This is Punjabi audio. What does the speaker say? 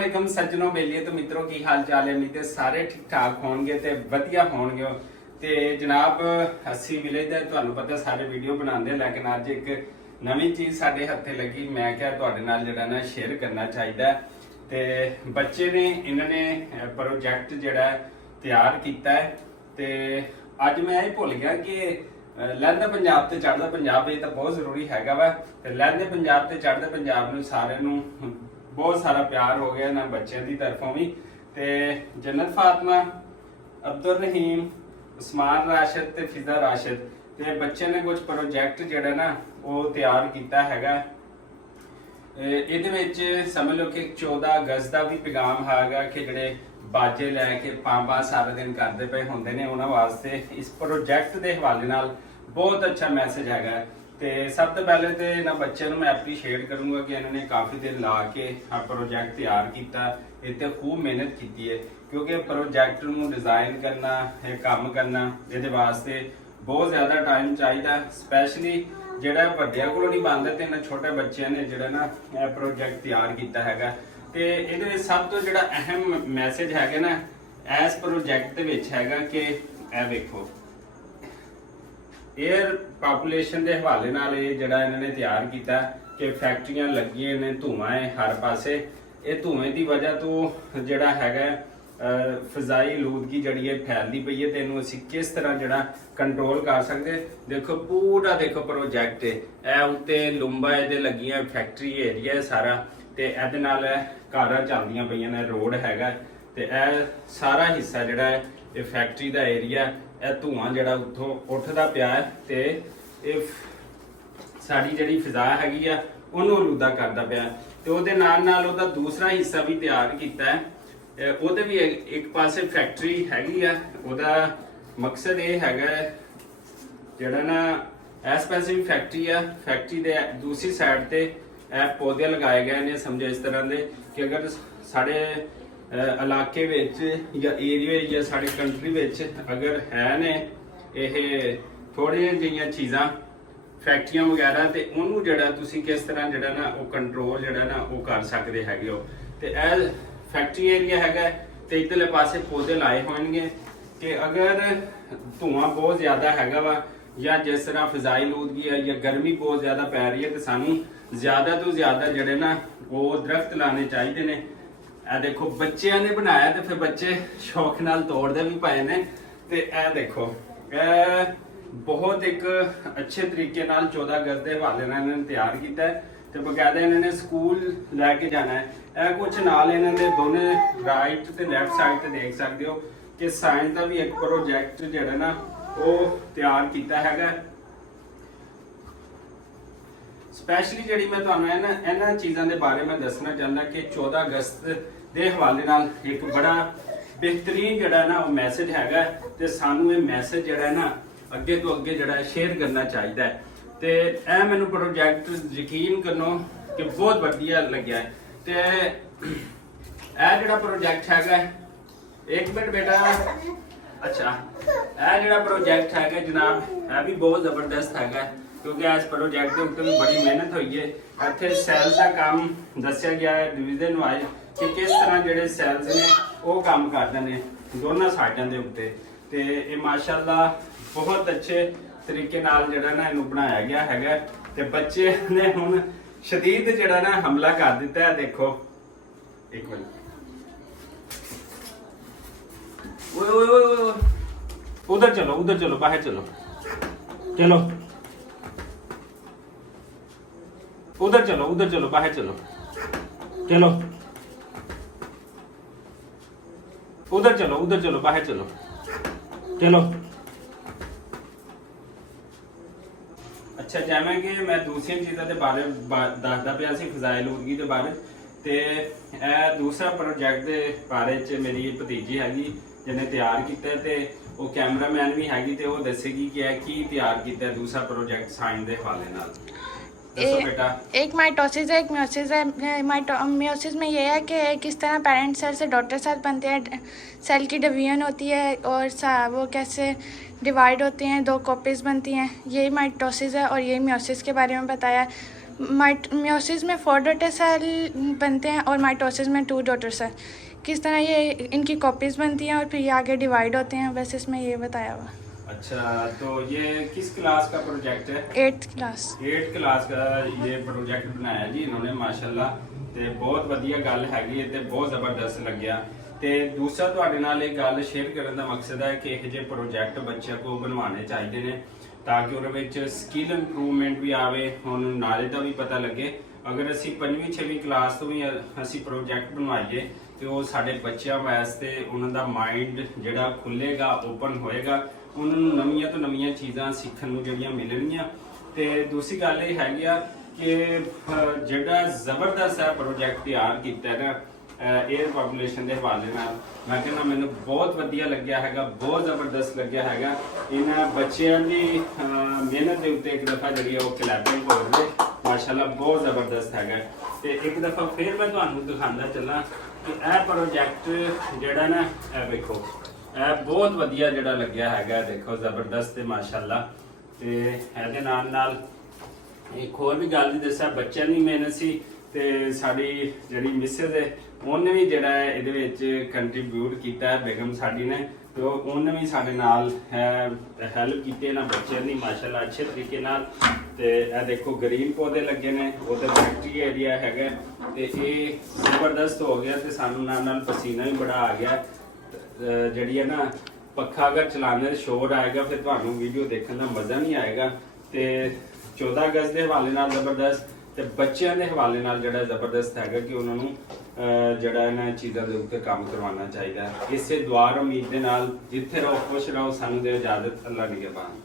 वालेकुम सज्जनों बेलिए तो मित्रों की हाल चाल है। उम्मीद है सारे ठीक ठाक होंगे ते वधिया होंगे। ते जनाब अस्सी विलेज दा तुहानू पता सारे वीडियो बनाते, लेकिन अज एक नवी चीज़ साडे हत्थे लगी, मैं क्या तुहाडे नाल जिहड़ा ना शेयर करना चाहिए। ते बच्चे ने इन्होंने प्रोजेक्ट जिहड़ा तैयार किया है ते अज मैं ये भुल गया कि लहंदा पंजाब ते चढ़दा पंजाब ये तो बहुत जरूरी हैगा वा। ते लहंदे पंजाब ते चढ़दे पंजाब नूं सारिआं नूं बहुत सारा प्यार हो गया ना बच्चों की तरफों भी। ते जन्नत फातिमा, अब्दुल रहीम, उस्मान राशिद ते फिजा राशिद ते बच्चे ने कुछ प्रोजेक्ट जिहड़ा ना वो तैयार किया हैगा। ਇਹਦੇ ਵਿੱਚ समझ लो कि 14 अगस्त का भी पैगाम हैगा कि ਜਿਹੜੇ ਬਾਜੇ ਲੈ ਕੇ ਪਾਂਬਾ ਸਾਰਾ ਦਿਨ ਕਰਦੇ ਪਏ ਹੁੰਦੇ ਨੇ ਉਹਨਾਂ ਵਾਸਤੇ ਇਸ ਪ੍ਰੋਜੈਕਟ ਦੇ ਹਵਾਲੇ ਨਾਲ ਬਹੁਤ ਅੱਛਾ ਮੈਸੇਜ ਹੈਗਾ। ਤੇ ਸਭ ਤੋਂ ਪਹਿਲੇ ਤੇ ਇਹਨਾਂ ਬੱਚਿਆਂ ਨੂੰ ਮੈਂ ਐਪਰੀਸ਼ੀਏਟ ਕਰੂੰਗਾ ਕਿ ਇਹਨਾਂ ਨੇ ਕਾਫੀ ਦਿਨ ਲਾ ਕੇ ਆ ਪ੍ਰੋਜੈਕਟ ਤਿਆਰ ਕੀਤਾ, ਇਹ ਤੇ ਖੂਬ ਮਿਹਨਤ ਕੀਤੀ ਹੈ ਕਿਉਂਕਿ ਪ੍ਰੋਜੈਕਟ ਨੂੰ ਡਿਜ਼ਾਈਨ ਕਰਨਾ, ਇਹ ਕੰਮ ਕਰਨਾ, ਇਹਦੇ ਵਾਸਤੇ ਬਹੁਤ ਜ਼ਿਆਦਾ ਟਾਈਮ ਚਾਹੀਦਾ। ਸਪੈਸ਼ਲੀ ਜਿਹੜਾ ਵੱਡਿਆਂ ਕੋਲੋਂ ਨਹੀਂ ਬਣਦਾ ਤੇ ਇਹਨਾਂ ਛੋਟੇ ਬੱਚਿਆਂ ਨੇ ਜਿਹੜਾ ਨਾ ਇਹ ਪ੍ਰੋਜੈਕਟ ਤਿਆਰ ਕੀਤਾ ਹੈਗਾ। ਤੇ ਇਹਦੇ ਵਿੱਚ ਸਭ ਤੋਂ ਜਿਹੜਾ ਅਹਿਮ ਮੈਸੇਜ ਹੈਗਾ ਨਾ ਇਸ ਪ੍ਰੋਜੈਕਟ ਦੇ ਵਿੱਚ ਹੈਗਾ ਕਿ ਇਹ ਵੇਖੋ 에ਅਰ ਪਾਪੂਲੇਸ਼ਨ ਦੇ ਹਵਾਲੇ ਨਾਲ ਇਹ ਜਿਹੜਾ ਇਹਨਾਂ ਨੇ ਤਿਆਰ ਕੀਤਾ ਕਿ ਫੈਕਟਰੀਆਂ ਲੱਗੀਆਂ ਨੇ, ਧੂਆਂ ਹੈ ਹਰ ਪਾਸੇ। ਇਹ ਧੂਏ ਦੀ ਵਜ੍ਹਾ ਤੋਂ ਜਿਹੜਾ ਹੈਗਾ ਫਜ਼ਾਈ ਆਲੂਦਗੀ ਜਿਹੜੀ ਹੈ ਫੈਲਦੀ ਪਈ ਹੈ ਤੇ ਇਹਨੂੰ ਅਸੀਂ ਕਿਸ ਤਰ੍ਹਾਂ ਜਿਹੜਾ ਕੰਟਰੋਲ ਕਰ ਸਕਦੇ। ਦੇਖੋ ਪੂਰਾ ਦੇਖੋ ਪ੍ਰੋਜੈਕਟ ਇਹ ਉੱਤੇ ਲੰਬਾ ਇਹਦੇ ਲੱਗੀਆਂ ਫੈਕਟਰੀ ਏਰੀਆ ਹੈ ਸਾਰਾ, ਤੇ ਇਹਦੇ ਨਾਲ ਕਾਰਾਂ ਚੱਲਦੀਆਂ ਪਈਆਂ ਨੇ, ਰੋਡ ਹੈਗਾ ਤੇ ਇਹ ਸਾਰਾ ਹਿੱਸਾ ਜਿਹੜਾ ਹੈ ਇਹ ਫੈਕਟਰੀ ਦਾ ਏਰੀਆ। ਇਹ ਧੂਆਂ ਜਿਹੜਾ ਉੱਥੋਂ ਉੱਠਦਾ ਪਿਆ ਹੈ ਤੇ ਇਹ ਸਾਡੀ ਜਿਹੜੀ ਫਿਜ਼ਾ ਹੈਗੀ ਆ ਉਹਨੂੰ ਆਲੂਦਾ ਕਰਦਾ ਪਿਆ। ਤੇ ਉਹਦੇ ਨਾਲ ਨਾਲ ਉਹਦਾ ਦੂਸਰਾ ਹਿੱਸਾ ਵੀ ਤਿਆਰ ਕੀਤਾ ਹੈ। ਉਹਦੇ ਵੀ ਇੱਕ ਪਾਸੇ ਫੈਕਟਰੀ ਹੈਗੀ ਆ, ਉਹਦਾ ਮਕਸਦ ਇਹ ਹੈਗਾ ਜਿਹੜਾ ਨਾ ਇਸ ਪਾਸੇ ਵੀ ਫੈਕਟਰੀ ਆ, ਫੈਕਟਰੀ ਦੇ ਦੂਸਰੀ ਸਾਈਡ ਤੇ ਇਹ ਪੌਦੇ ਲਗਾਏ ਗਏ ਨੇ। ਸਮਝੋ ਇਸ ਤਰ੍ਹਾਂ ਦੇ ਕਿ ਅਗਰ ਸਾਡੇ ਇਲਾਕੇ ਵਿੱਚ ਜਾਂ ਏਰੀਆ ਜਾਂ ਸਾਡੇ ਕੰਟਰੀ ਵਿੱਚ ਅਗਰ ਹੈ ਨੇ ਇਹ ਥੋੜ੍ਹੀਆਂ ਜਿਹੀਆਂ ਚੀਜ਼ਾਂ ਫੈਕਟਰੀਆਂ ਵਗੈਰਾ, ਤੇ ਉਹਨੂੰ ਜਿਹੜਾ ਤੁਸੀਂ ਕਿਸ ਤਰ੍ਹਾਂ ਜਿਹੜਾ ਨਾ ਉਹ ਕੰਟਰੋਲ ਜਿਹੜਾ ਨਾ ਉਹ ਕਰ ਸਕਦੇ ਹੈਗੇ ਹੋ। ਤੇ ਇਹ ਫੈਕਟਰੀ ਏਰੀਆ ਹੈਗਾ ਤੇ ਇਧਰਲੇ ਪਾਸੇ ਪੌਦੇ ਲਾਏ ਹੋਣਗੇ ਕਿ ਅਗਰ ਧੂਆਂ ਬਹੁਤ ਜ਼ਿਆਦਾ ਹੈਗਾ ਵਾ ਜਾਂ ਜਿਸ ਤਰ੍ਹਾਂ ਫਿਜ਼ਾਈ ਆਲੂਦਗੀ ਹੈ ਜਾਂ ਗਰਮੀ ਬਹੁਤ ਜ਼ਿਆਦਾ ਪੈ ਰਹੀ ਹੈ ਤੇ ਸਾਨੂੰ ਜ਼ਿਆਦਾ ਤੋਂ ਜ਼ਿਆਦਾ ਜਿਹੜੇ ਨਾ ਉਹ ਦਰਖਤ ਲਾਣੇ ਚਾਹੀਦੇ ਨੇ। ਇਹ ਦੇਖੋ ਬੱਚਿਆਂ ਨੇ ਬਣਾਇਆ ਤੇ ਫਿਰ ਬੱਚੇ ਸ਼ੌਕ ਨਾਲ ਤੋੜਦੇ ਵੀ ਪਏ ਨੇ। ਤੇ ਇਹ ਦੇਖੋ ਇਹ ਬਹੁਤ ਇੱਕ ਅੱਛੇ ਤਰੀਕੇ ਨਾਲ 14 ਅਗਸਤ ਦੇ ਹਵਾਲੇ ਨਾਲ ਇਹਨਾਂ ਨੇ ਤਿਆਰ ਕੀਤਾ ਹੈ ਤੇ ਬਕਾਇਦਾ ਇਹਨਾਂ ਨੇ ਸਕੂਲ ਲੈ ਕੇ ਜਾਣਾ ਹੈ। ਇਹ ਕੁਝ ਨਾਲ ਇਹਨਾਂ ਦੇ ਦੋਨੇ ਰਾਈਟ ਤੇ ਲੈਫਟ ਸਾਈਡ ਤੇ ਦੇਖ ਸਕਦੇ ਹੋ ਕਿ ਸਾਇੰਸ ਦਾ ਵੀ ਇੱਕ ਪ੍ਰੋਜੈਕਟ ਜਿਹੜਾ ਨਾ ਉਹ ਤਿਆਰ ਕੀਤਾ ਹੈਗਾ। ਸਪੈਸ਼ਲੀ ਜਿਹੜੀ ਮੈਂ ਤੁਹਾਨੂੰ ਇਹਨਾਂ ਚੀਜ਼ਾਂ ਦੇ ਬਾਰੇ ਮੈਂ ਦੱਸਣਾ ਚਾਹੁੰਦਾ ਕਿ 14 ਅਗਸਤ ਦੇ ਹਵਾਲੇ ਨਾਲ ਇੱਕ ਬੜਾ ਬਿਹਤਰੀਨ ਜਿਹੜਾ ਨਾ ਉਹ ਮੈਸੇਜ ਹੈਗਾ ਤੇ ਸਾਨੂੰ ਇਹ ਮੈਸੇਜ ਜਿਹੜਾ ਨਾ ਅੱਗੇ ਤੋਂ ਅੱਗੇ ਜਿਹੜਾ ਸ਼ੇਅਰ ਕਰਨਾ ਚਾਹੀਦਾ ਹੈ। ਤੇ ਇਹ ਮੈਨੂੰ ਪ੍ਰੋਜੈਕਟ ਯਕੀਨ ਕਰੋ ਕਿ ਬਹੁਤ ਵਧੀਆ ਲੱਗਿਆ। ਤੇ ਇਹ ਜਿਹੜਾ ਪ੍ਰੋਜੈਕਟ ਹੈਗਾ ਇੱਕ ਮਿੰਟ ਬੇਟਾ, ਅੱਛਾ ਇਹ ਜਿਹੜਾ ਪ੍ਰੋਜੈਕਟ ਹੈਗਾ ਜਨਾਬ ਇਹ ਵੀ ਬਹੁਤ ਜ਼ਬਰਦਸਤ ਹੈਗਾ ਕਿਉਂਕਿ ਇਸ ਪ੍ਰੋਜੈਕਟ ਦੇ ਉੱਤੇ ਵੀ ਬੜੀ ਮਿਹਨਤ ਹੋਈ ਹੈ। ਇੱਥੇ ਸੈਲਸ ਦਾ ਕੰਮ ਦੱਸਿਆ ਗਿਆ ਹੈ ਡਿਵੀਜ਼ਨ ਵਾਈਜ਼ ਕਿ ਕਿਸ ਤਰ੍ਹਾਂ ਜਿਹੜੇ ਸੈਲਸ ਨੇ ਉਹ ਕੰਮ ਕਰਦੇ ਨੇ ਦੋਨਾਂ ਸਾਈਡਾਂ ਦੇ ਉੱਤੇ। ਤੇ ਇਹ ਮਾਸ਼ਾਅੱਲਾ ਬਹੁਤ ਅੱਛੇ ਤਰੀਕੇ ਨਾਲ ਜਿਹੜਾ ਨਾ ਇਹਨੂੰ ਬਣਾਇਆ ਗਿਆ ਹੈਗਾ ਤੇ ਬੱਚੇ ਨੇ ਹੁਣ ਸ਼ਦੀਦ ਜਿਹੜਾ ਨਾ ਹਮਲਾ ਕਰ ਦਿੱਤਾ ਹੈ। ਦੇਖੋ ਇੱਕ ਮਿੰਟ, ਓਏ ਓਏ ਓਏ उधर चलो बाहर चलो उधर चलो बाहर चलो उधर चलो बाहर चलो। अच्छा जिवें कि मैं दूसरी चीज़ों के बारे दसदा पिया सी फिजाई आलूदगी के बारे, तो यह दूसरा प्रोजैक्ट के बारे च मेरी भतीजी हैगी जिन्हें तैयार किया ते वो कैमरामैन भी हैगी ते वो दसेगी कि की तैयार किया दूसरा प्रोजैक्ट साइंस के हवाले नाल। एक माइटोसिस है, एक म्योसिस है। म्योसिस में ये है कि किस तरह पेरेंट सेल से डॉटर सेल बनते हैं, सेल की डिवीजन होती है और वो कैसे डिवाइड होते हैं, 2 कॉपीज़ बनती हैं। यही माइटोसिस है और यही म्योसिस के बारे में बताया। मियोसिस में 4 डॉटर सेल बनते हैं और माइटोसिस में 2 डॉटर सेल। किस तरह ये इनकी कॉपीज़ बनती हैं और फिर ये आगे डिवाइड होते हैं, बस इसमें ये बताया हुआ। अच्छा, तो ये किस क्लास का प्रोजेक्ट है? 8th class. 8th क्लास का ये प्रोजेक्ट बनाया जी इन्होंने माशाल्लाह, ਤੇ ਬਹੁਤ ਵਧੀਆ ਗੱਲ ਹੈਗੀ ਹੈ ਤੇ ਬਹੁਤ ਜ਼ਬਰਦਸਤ ਲੱਗਿਆ। ਤੇ ਦੂਸਰਾ ਤੁਹਾਡੇ ਨਾਲ ਇਹ ਗੱਲ ਸ਼ੇਅਰ ਕਰਨ ਦਾ ਮਕਸਦ ਹੈ ਕਿ ਇਹ ਜਿਹੇ ਪ੍ਰੋਜੈਕਟ ਬੱਚਿਆਂ ਕੋ ਬਣਵਾਉਣੇ ਚਾਹੀਦੇ ਨੇ ਤਾਂ ਕਿ ਉਹਦੇ ਵਿੱਚ ਸਕਿੱਲ ਇੰਪਰੂਵਮੈਂਟ ਵੀ ਆਵੇ, ਉਹਨੂੰ ਨਾਲੇਜ ਦਾ ਵੀ ਪਤਾ ਲੱਗੇ। ਅਗਰ ਅਸੀਂ 5ਵੀਂ 6ਵੀਂ ਕਲਾਸ ਤੋਂ ਵੀ ਅਸੀਂ ਪ੍ਰੋਜੈਕਟ ਬਣਵਾਈਏ ਤੇ ਉਹ ਸਾਡੇ ਬੱਚਿਆਂ ਵਾਸਤੇ ਉਹਨਾਂ ਦਾ ਮਾਈਂਡ ਜਿਹੜਾ ਖੁੱਲੇਗਾ, ਓਪਨ ਹੋਏਗਾ, ਉਹਨਾਂ ਨੂੰ ਨਵੀਆਂ ਤੋਂ ਨਵੀਆਂ ਚੀਜ਼ਾਂ ਸਿੱਖਣ ਨੂੰ ਜਿਹੜੀਆਂ ਮਿਲਣਗੀਆਂ। ਤੇ ਦੂਸਰੀ ਗੱਲ ਇਹ ਹੈਗੀ ਆ ਕਿ ਜਿਹੜਾ ਜ਼ਬਰਦਸਤ ਹੈ ਪ੍ਰੋਜੈਕਟ ਤਿਆਰ ਕੀਤਾ ਨਾ 에ਅਰ ਪਾਪੂਲੇਸ਼ਨ ਦੇ ਹਵਾਲੇ ਨਾਲ, ਮੈਂ ਕਹਿੰਦਾ ਮੈਨੂੰ ਬਹੁਤ ਵਧੀਆ ਲੱਗਿਆ ਹੈਗਾ, ਬਹੁਤ ਜ਼ਬਰਦਸਤ ਲੱਗਿਆ ਹੈਗਾ। ਇਹਨਾਂ ਬੱਚਿਆਂ ਦੀ ਮਿਹਨਤ ਦੇ ਉੱਤੇ ਇੱਕ ਦਫਾ ਜਿਹੜੀ ਉਹ ਕਲੈਪਿੰਗ ਹੋ ਰਹੀ ਹੈ, ਮਾਸ਼ਾਅੱਲਾ ਬਹੁਤ ਜ਼ਬਰਦਸਤ ਹੈਗਾ। ਤੇ ਇੱਕ ਦਫਾ ਫਿਰ ਮੈਂ ਤੁਹਾਨੂੰ ਦਿਖਾਉਂਦਾ ਚੱਲਾਂ ਕਿ ਇਹ ਪ੍ਰੋਜੈਕਟ ਜਿਹੜਾ ਨਾ ਇਹ ਵੇਖੋ, ਇਹ ਬਹੁਤ ਵਧੀਆ ਜਿਹੜਾ ਲੱਗਿਆ ਹੈਗਾ, ਦੇਖੋ ਜ਼ਬਰਦਸਤ ਤੇ ਮਾਸ਼ਾਅੱਲਾ। ਤੇ ਇਹਦੇ ਨਾਲ ਨਾਲ ਇੱਕ ਹੋਰ ਵੀ ਗੱਲ ਦੀ ਦੱਸਿਆ, ਬੱਚਿਆਂ ਦੀ ਮਿਹਨਤ ਸੀ ਤੇ ਸਾਡੀ ਜਿਹੜੀ ਮਿਸਿਸ ਹੈ ਉਹਨੇ ਵੀ ਜਿਹੜਾ ਹੈ ਇਹਦੇ ਵਿੱਚ ਕੰਟਰੀਬਿਊਟ ਕੀਤਾ ਹੈ, ਬੇਗਮ ਸਾਡੀ ਨੇ, ਤੇ ਉਹਨੇ ਵੀ ਸਾਡੇ ਨਾਲ ਹੈਲਪ ਕੀਤੀ ਇਹਨਾਂ ਬੱਚਿਆਂ ਦੀ ਮਾਸ਼ਾਅੱਲਾ ਅੱਛੇ ਤਰੀਕੇ ਨਾਲ। ਤੇ ਇਹ ਦੇਖੋ ਗ੍ਰੀਨ ਪੌਦੇ ਲੱਗੇ ਨੇ, ਉਹਦੇ ਫੈਕਟਰੀ ਏਰੀਆ ਹੈਗਾ ਤੇ ਇਹ ਜ਼ਬਰਦਸਤ ਹੋ ਗਿਆ ਤੇ ਸਾਨੂੰ ਨਾਲ ਨਾਲ ਪਸੀਨਾ ਵੀ ਬੜਾ ਆ ਗਿਆ। ਜਿਹੜੀ ਹੈ ਨਾ ਪੱਖਾ ਅਗਰ ਚਲਾਉਣੇ ਸ਼ੋਰ ਆਏਗਾ ਫਿਰ ਤੁਹਾਨੂੰ ਵੀਡੀਓ ਦੇਖਣ ਦਾ ਮਜ਼ਾ ਨਹੀਂ ਆਏਗਾ। ਤੇ 14 ਅਗਸਤ ਦੇ ਹਵਾਲੇ ਨਾਲ ਜ਼ਬਰਦਸਤ ਤੇ ਬੱਚਿਆਂ ਦੇ ਹਵਾਲੇ ਨਾਲ ਜਿਹੜਾ ਜ਼ਬਰਦਸਤ ਹੈਗਾ ਕਿ ਉਹਨਾਂ ਨੂੰ ਜਿਹੜਾ ਇਹਨਾਂ ਚੀਜ਼ਾਂ ਦੇ ਉੱਤੇ ਕੰਮ ਕਰਵਾਉਣਾ ਚਾਹੀਦਾ ਹੈ। ਇਸੇ ਦੁਆ ਉਮੀਦ ਦੇ ਨਾਲ ਜਿੱਥੇ ਰਹੋ ਖੁਸ਼ ਰਹੋ, ਸਾਨੂੰ ਦੇ ਇਜਾਜ਼ਤ, ਅੱਲਾ ਨਿਗਹਿਬਾਨ।